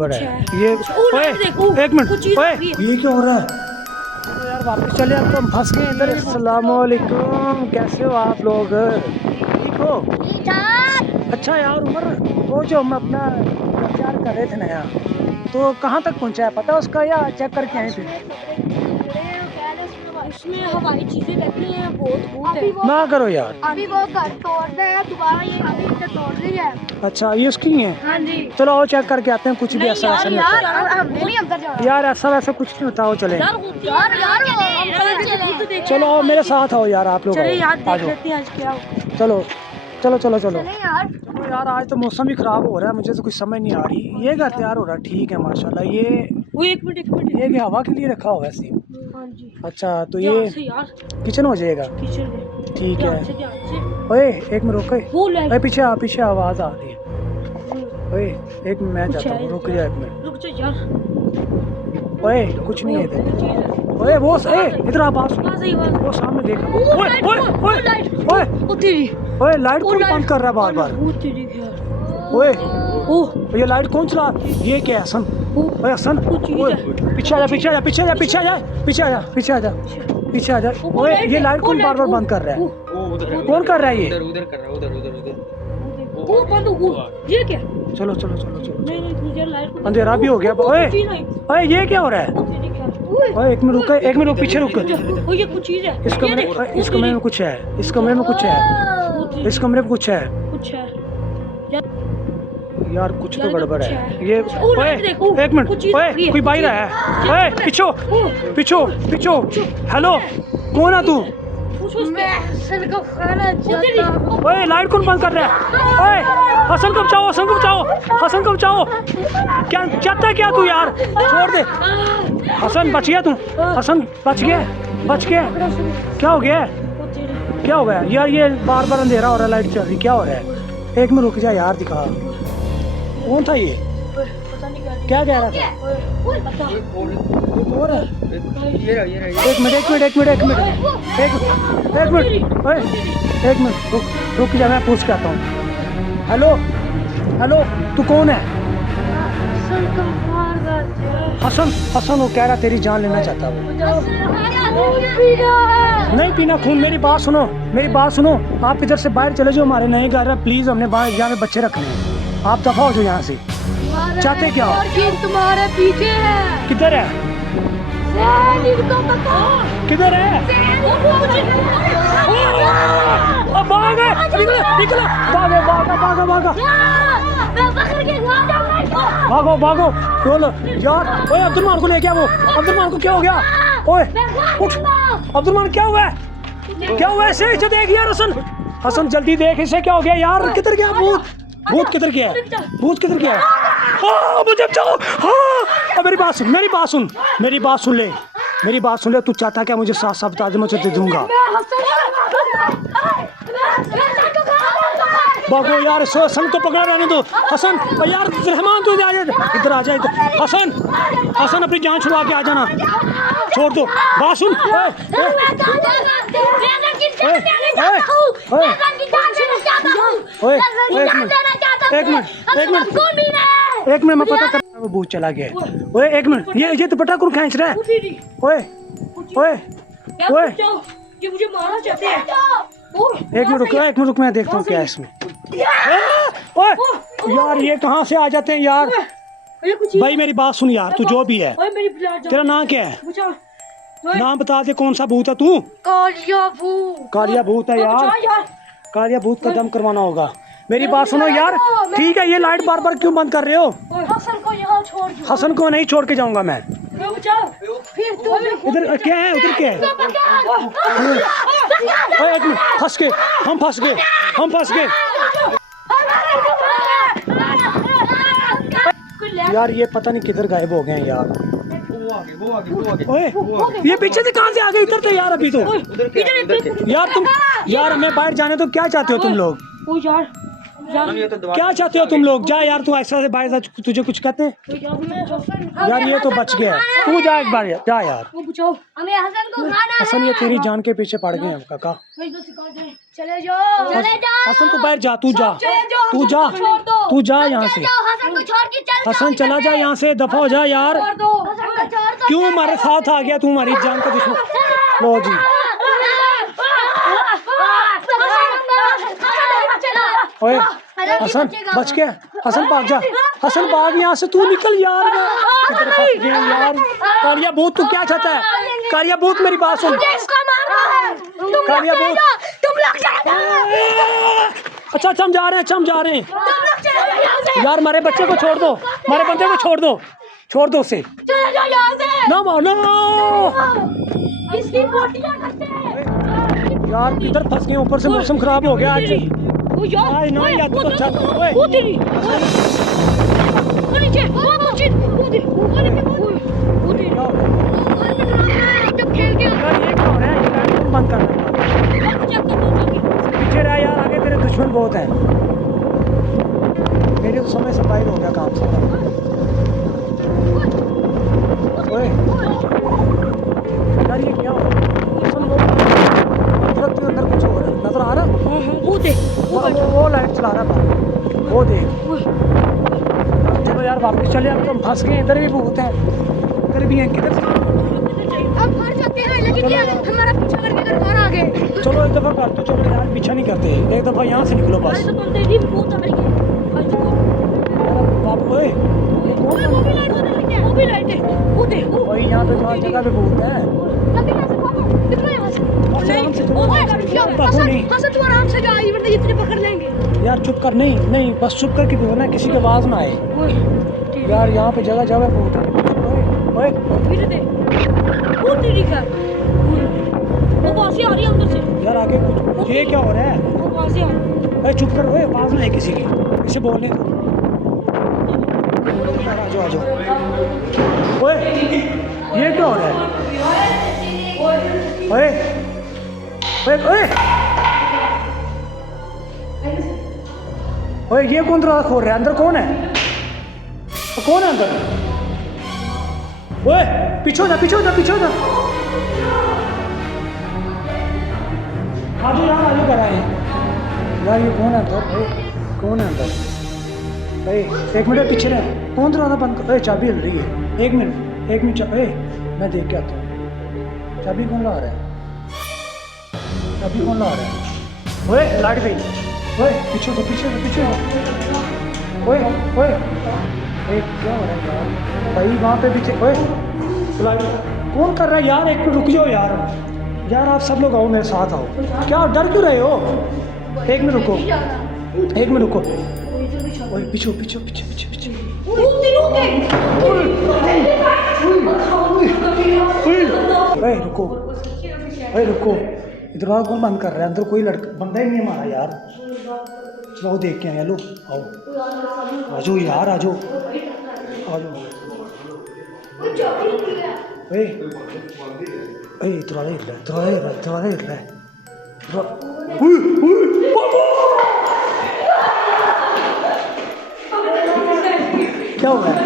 ये ओए एक मिनट ओए ये क्या हो रहा है यार वापस चले अब तो हम फंस गए इधर। अस्सलामुअलैकुम, कैसे हो आप लोग? ठीक हो? अच्छा यार उमर, वो जो हम अपना प्रचार कर रहे थे नया, तो कहाँ तक पहुँचा है पता उसका, या चेक करके आए थे? उसमें हवाई चीजें रखी हैं, बहुत भूत है। ना करो यार, अभी वो घर तोड़ना है दोबारा, ये अभी इधर तोड़ रही है। अच्छा ये उसकी है। हाँ जी, चलो आओ चेक करके आते हैं, कुछ भी ऐसा वैसा नहीं होता नहीं अंदर जा यार, ऐसा वैसा कुछ नहीं होता। हो चले यार चलो आओ मेरे साथ आओ यार, आप लोग चले यार, आ देख जाओ। लेते हैं आज क्या हो। चलो चलो चलो चलो यार चलो यार, आज तो मौसम भी खराब हो रहा है, मुझे तो कुछ समझ नहीं आ रही। ये घर तैयार हो रहा है, ठीक है माशाल्लाह। ये वो एक मिनट ये क्या हवा के लिए रखा हुआ है सीन? हाँ जी, अच्छा तो ध्यान ये से यार, किचन हो जाएगा, किचन में ठीक ध्यान है। से, ध्यान से। ओए एक मिनट रुक, वो ले ओए पीछे आवाज़ आ रही है। ओए एक मिनट मैं जाता हूँ, रुक जा एक मिनट। रुक जा यार, ओए कुछ नहीं है इधर। चीज़ है। ओए वो इधर आ, पास कहाँ से ये बात? वो सामने देख। वो ओए लाइट, ओए वो ओए लाइट, ओए वो तेरी, ओए लाइट वो कौन लाइट- बंद कर रहा है बार बार? वो तेरी यार। ओए ओह, ये लाइट कौन चला? ये क्या है हसन? ओए हसन, वो चीज़ ओए है। पीछे आ जा, पीछे आ जा, पीछे आ जा, पीछे आ जा, पीछे आ जा, पीछे आ जा, पीछे आ जा। वो ओए लाइट ये है, लाइट वो कौन बार बार लाइट, बंद कर रहा है? वो कौन कर रहा है ये? उधर कर रहा है, उधर वो बंद हो, ये क्या? चलो चलो चलो चलो, नहीं तुझे लाइट को- अंधेरा भी हो गया। वो ओए चीज़ है। ओए ये क्या हो रहा है? वो तेरी क्या? ओए एक मिनट रुक, एक मिनट रुक, पीछे रुक। ओ ये कुछ चीज़ है। इस ये कमरे देख, इस वो कमरे में तेरी- कुछ है, इस कमरे में कुछ है, वो तेरी- इस कमरे में कुछ है कुछ है यार, कुछ तो यार, गड़बड़ कुछ है है। ये। ओ, ओए लाइट देखो, एक मिनट, कुछ चीज़ ओए लगी है। कोई बाहर है? ओए पीछो पीछो पीछो, हेलो कौन है तू? ओए लाइट कौन बंद कर रहा है? ओए हसन को बचाओ, हसन को बचाओ, हसन को बचाओ। क्या चाहता क्या तू यार? छोड़ दे हसन, बच गया तू? हसन बच गया, बच गया? क्या हो गया, क्या हो गया यार? ये बार बार अंधेरा हो रहा है, लाइट चल रही, क्या हो रहा है? एक मिनट रुक जा यार, दिखा कौन था ये, क्या कह रहा था? ये और है? ये रहा एक मिनट एक मिनट एक मिनट एक मिनट एक मिनट, ओए एक मिनट रुक जा, मैं पूछ के आता हूँ। हेलो हेलो, तू कौन है? हसन, हसन वो कह रहा तेरी जान लेना चाहता वो। नहीं पीना खून, मेरी बात सुनो, मेरी बात सुनो। आप इधर से बाहर चले जाओ, हमारे नए घर है, प्लीज हमने बाहर यहाँ में बच्चे रखने हैं, आप दफा हो जाओ यहाँ से। चाहते क्या हो? तुम्हारे पीछे है। किधर है, किधर है? अब भाग गए, निकला निकला, भागो भागो भागो भागो भागो भागो, बोलो यार। ओए अब्दुलमान को ले गया वो, अब्दुलमान को क्या हो गया? ओए उठ अब्दुलमान, क्या हुआ है? क्या हुआ ऐसे? इसे देख यार हसन, हसन जल्दी देख इसे, क्या हो गया यार? किधर गया भूत? भूत किधर गया है? भूत किधर गया है? हाँ मुझे बचाओ, हाँ मेरी बात सुन, मेरी बात सुन, मेरी बात सुन ले, मेरी बात सुन ले। तू चाहता क्या मुझे? साथ साथ बता दे, मैं तुझे दे दूंगा। भागो यार, हसन को पकड़ा रहने दो। हसन यार, रहमान तू इधर आ जा इधर। हसन, हसन अपनी जान छुड़वा के आ जाना, छोड़ दो। बात सुन, एक मिनट मैं पता कर, वो भूत चला गया। ओए एक मिनट, ये दुपट्टा कौन खींच रहा है? ओए ओए ओए ये मुझे मारना चाहते हैं। एक मिनट रुक, मैं देखता हूँ क्या है इसमें। ओए यार ये कहाँ से आ जाते हैं यार? भाई मेरी बात सुन यार, तू जो भी है, तेरा नाम क्या है? नाम बता दे, कौन सा भूत है तू? कालिया भूत है यार, कालिया भूत का दम करवाना होगा। मेरी बात सुनो यार, ठीक है, ये लाइट बार बार क्यों बंद कर रहे हो? हसन को यहाँ छोड़ दो। हसन को नहीं छोड़ के जाऊंगा मैं। फिर तुम इधर क्या है, उधर क्या है? ओए एक मिनट, फंस गए हम, फंस गए हम, फंस गए यार। ये पता नहीं किधर गायब हो गए हैं यार। ओए ये पीछे से कहाँ से आ गए? इधर तो यार अभी तो यार तुम यार, हमें बाहर जाने तो क्या चाहते हो तुम लोग? ओ यार हम ये तो दवा क्या चाहते हो तुम लोग? जा यार, तू ऐसा से बाहर जा, तुझे कुछ कहते हैं? यार ये तो बच गया, तू जा एक बार यार, जा यार। हमें हसन को खाना है। हसन ये तेरी जान के पीछे पड़ गए हैं काका। चले जाओ, चले जाओ। हसन तू बाहर जा, तू जा, तू जा, छोड़ दो। तू जा यहाँ से। हसन को छोड़ के चल। हसन चला जा यहाँ से, दफा हो जा यार। छोड़ दो, हसन को छोड़ दो। क्यों हमारे साथ आ गया तू, हमारी जान का दुश्मन? लो जी, ओए हसन बच गया, हसन भाग जा, हसन भाग यहाँ से, तू निकल यार। इधर फंस गया यार। कालिया भूत तू क्या चाहता है? कालिया भूत मेरी बात सुन, कालिया भूत। तुम लोग अच्छा हम जा रहे हैं, अच्छा हम जा रहे हैं यार। हमारे बच्चे को छोड़ दो, हमारे बंदे को छोड़ दो, छोड़ दो उसे। चले जाओ यहाँ से। ना मानो इसकी पोटियां करते हैं यार, किधर फंस गए? ऊपर से मौसम खराब हो गया आज। आज ना यार तू तो चल। ओए वो तेरी वो नीचे वो तेरी वो तेरी वो तेरी जब खेल गया यार ये क्या हो रहा है? ये गाड़ी तुम बंद कर पीछे रह यार, आगे तेरे दुश्मन बहुत हैं। मेरे तो समय से बाहर हो गया काम से। ओए यार ये क्या हो रहा है? सुन, ट्रक के अंदर कुछ हो रहा है, नजर आ रहा है? वो देख वो लाइट चला रहा था, वो देख। चलो यार वापस चले, अब तुम फंस गए। इधर भी भूत हैं, इधर भी हैं, किधर से? अब हार जाते हैं, लेकिन ये हमारा पीछा करके घर बाहर आ गए। चलो एक दफा कर तो चलो यार, पीछा नहीं करते, एक दफा यहाँ से निकलो बस। तो बोलते हैं भूत आ रही है। बाबू ओए, ये कौन वो भी लाइट है, वो भी लाइट है। वो देख वो भाई यहाँ पे हर जगह पे भूत है। जल्दी यहाँ से भागो, निकलो यहाँ से। आराम से चलो, ओए, भागो नहीं। हसन तू आराम से जा, ये वरना इतने पकड़ लेंगे। यार चुप कर, नहीं नहीं बस चुप करके बोलना, किसी की आवाज ना आए ओए यार। यहाँ पे जगह जगह भूत है। ओए फिर दे वो तेरी का वो वहां से आ रही है अंदर से। यार आगे कुछ, ये क्या हो रहा है? वो वहां से आ रही है। ओए चुप कर, ओए आवाज ना है किसी की, किसी बोलने दो। यार आ जाओ आ जाओ। ओए ये क्या हो रहा है? ओए ओए ओए ओए ये कौन दरवाजा खोल रहा है? अंदर कौन है? कौन है अंदर? ओए पीछे हो जा, पीछे हो जा, पीछे हो जा। आजो यार, आजो कर आए यार। ये कौन है अंदर? ओए कौन है अंदर? ओए एक मिनट पीछे रह, कौन दरवाजा बंद कर? ओए चाबी हिल रही है, एक मिनट एक मिनट। ओए मैं देख के आता हूँ, चाबी कौन ला रहा है? चाबी कौन ला रहा है? ओए लाइट गई। ओए पीछे तो पीछे तो पीछे। ओए ओए ओए क्या हो रहा है यार? भाई वहाँ पे पीछे। ओए लाइट कौन कर रहा है यार? एक मिनट रुक जाओ यार। यार आप सब लोग आओ, मेरे साथ आओ। क्या डर क्यों रहे हो? एक मिनट रुको, एक मिनट रुको। ओए पीछे पीछे पीछे पीछे पीछे। ओए रुको, ओए रुको। दरवाजा कौन बंद कर रहा है? अंदर कोई लड़का बंदा ही नहीं हमारा यार। चलो देख के आए। लो आओ, आ जाओ यार, आ जाओ आ जाओ। ओए ओए दरवाजा हिल रहा है, दरवाजा हिल रहा है, दरवाजा हिल रहा है। क्या हो रहा है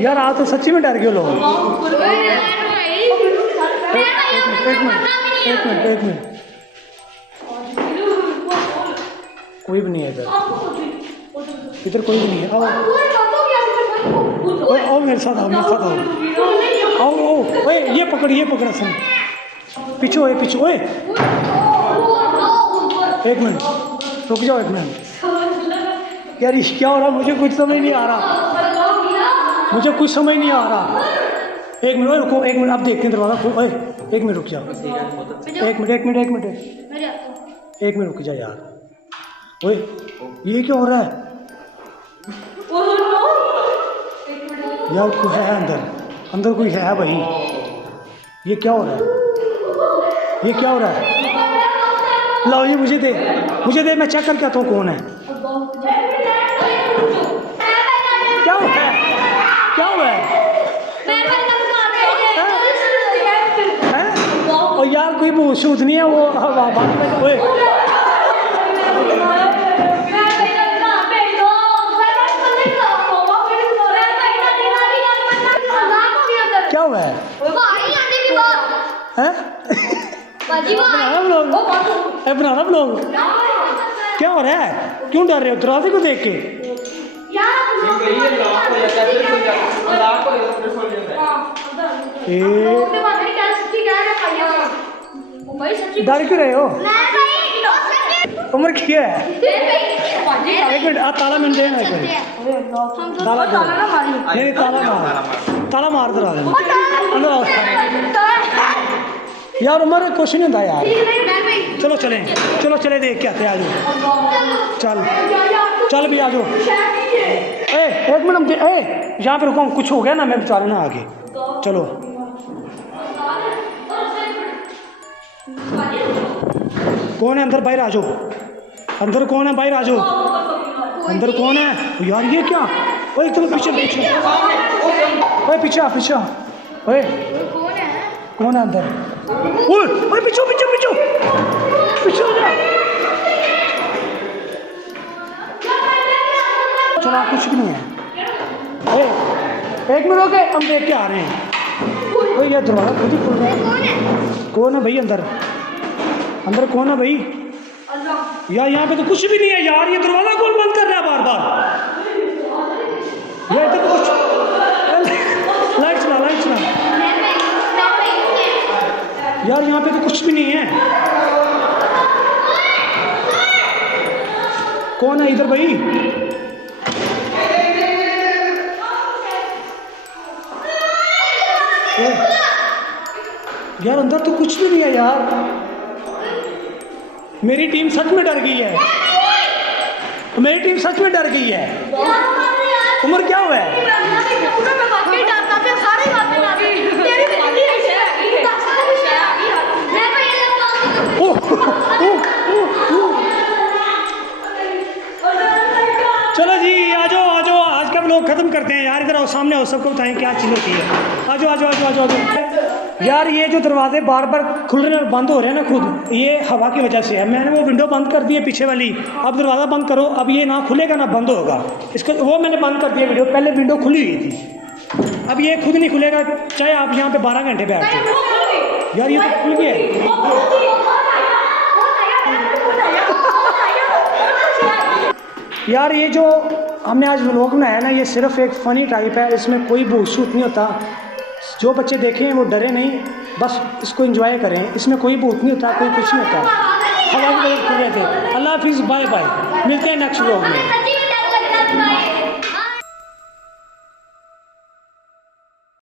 यार? आप तो सच्ची में डर गए लोग। एक मिनट कोई भी नहीं है इधर, इधर कोई भी नहीं है। आओ आओ मेरे साथ आओ, मेरे साथ आओ, आओ आओ। ओए ये पकड़ सुन, पीछे ओए पीछे। ओए एक मिनट रुक जाओ, एक मिनट यार। क्या हो रहा? मुझे कुछ समझ नहीं आ रहा, मुझे कुछ समझ नहीं आ रहा। एक मिनट रुको, एक मिनट, आप देखते हैं दरवाजा। ओए एक मिनट रुक जाओ, एक मिनट रुक जा यार। ओए ये क्या हो रहा है यार? कोई है अंदर, अंदर कोई है भाई। ये क्या हो रहा है? ये क्या हो रहा है? लाओ ये मुझे दे, मैं चेक करके आता हूँ कौन है। क्या हुआ है? क्या हुआ है? और यार कोई भूत शूत नहीं है वो ओए क्या हुआ है हैं? बनाना ब्लॉग बनाना ब्लॉग क्या हो रहा है क्यों डर रहे हो दरवाजे को देख के डर क्यों रहे हो उम्र क्या है एक मिनट ताला मिल देना एक मिनट ताला नहीं ताला मार दो अंदर आओ यार उम्र कुछ नहीं होता यार चलो चले देख के आते आ जाओ चल भी आ जाओ एक मिनट यहाँ पे रुको कुछ हो गया ना मैं बता रहा ना आगे चलो कौन है अंदर बाहर आ जाओ अंदर कौन है बाहर आ जाओ अंदर कौन है यार ये क्या ओए तुम पीछे ओए पीछे ओए कौन है अंदर ओए पीछे हो जा चलो कुछ भी नहीं है एक मिनट ओके हम देख के आ रहे हैं ओए ये दरवाजा खुद ही खुल रहा है कौन है भाई अंदर कौन है भाई यार यहाँ पे तो कुछ भी नहीं है यार ये दरवाजा कौन बंद कर रहा है बार ये तो कुछ लाइट चला यार यहाँ पे तो कुछ भी नहीं है कौन है इधर भाई यार अंदर तो कुछ भी नहीं है यार मेरी टीम सच में डर गई है उम्र क्या हुआ है चलो जी आ जाओ आज का व्लॉग खत्म करते हैं यार इधर आओ सामने आओ सबको बताएं क्या चीज़ होती है आ जाओ यार ये जो दरवाजे बार बार खुल रहे हैं और बंद हो रहे हैं ना खुद ये हवा की वजह से है मैंने वो विंडो बंद कर दी है पीछे वाली अब दरवाज़ा बंद करो अब ये ना खुलेगा ना बंद होगा इसको वो मैंने बंद कर दिया वीडियो पहले विंडो खुली हुई थी अब ये खुद नहीं खुलेगा चाहे आप यहाँ पे 12 घंटे बैठ जाओ यार ये तो खुल गया यार ये जो हमने आज व्लॉग बनाया है ना ये सिर्फ एक फ़नी टाइप है इसमें कोई भूत शूट नहीं होता जो बच्चे देखे हैं वो डरे नहीं बस इसको एंजॉय करें इसमें कोई भूत नहीं होता कोई कुछ नहीं होता हवा की वजह खुल रहे थे अल्लाह हाफिज़ बाय बाय मिलते हैं नेक्स्ट व्लॉग में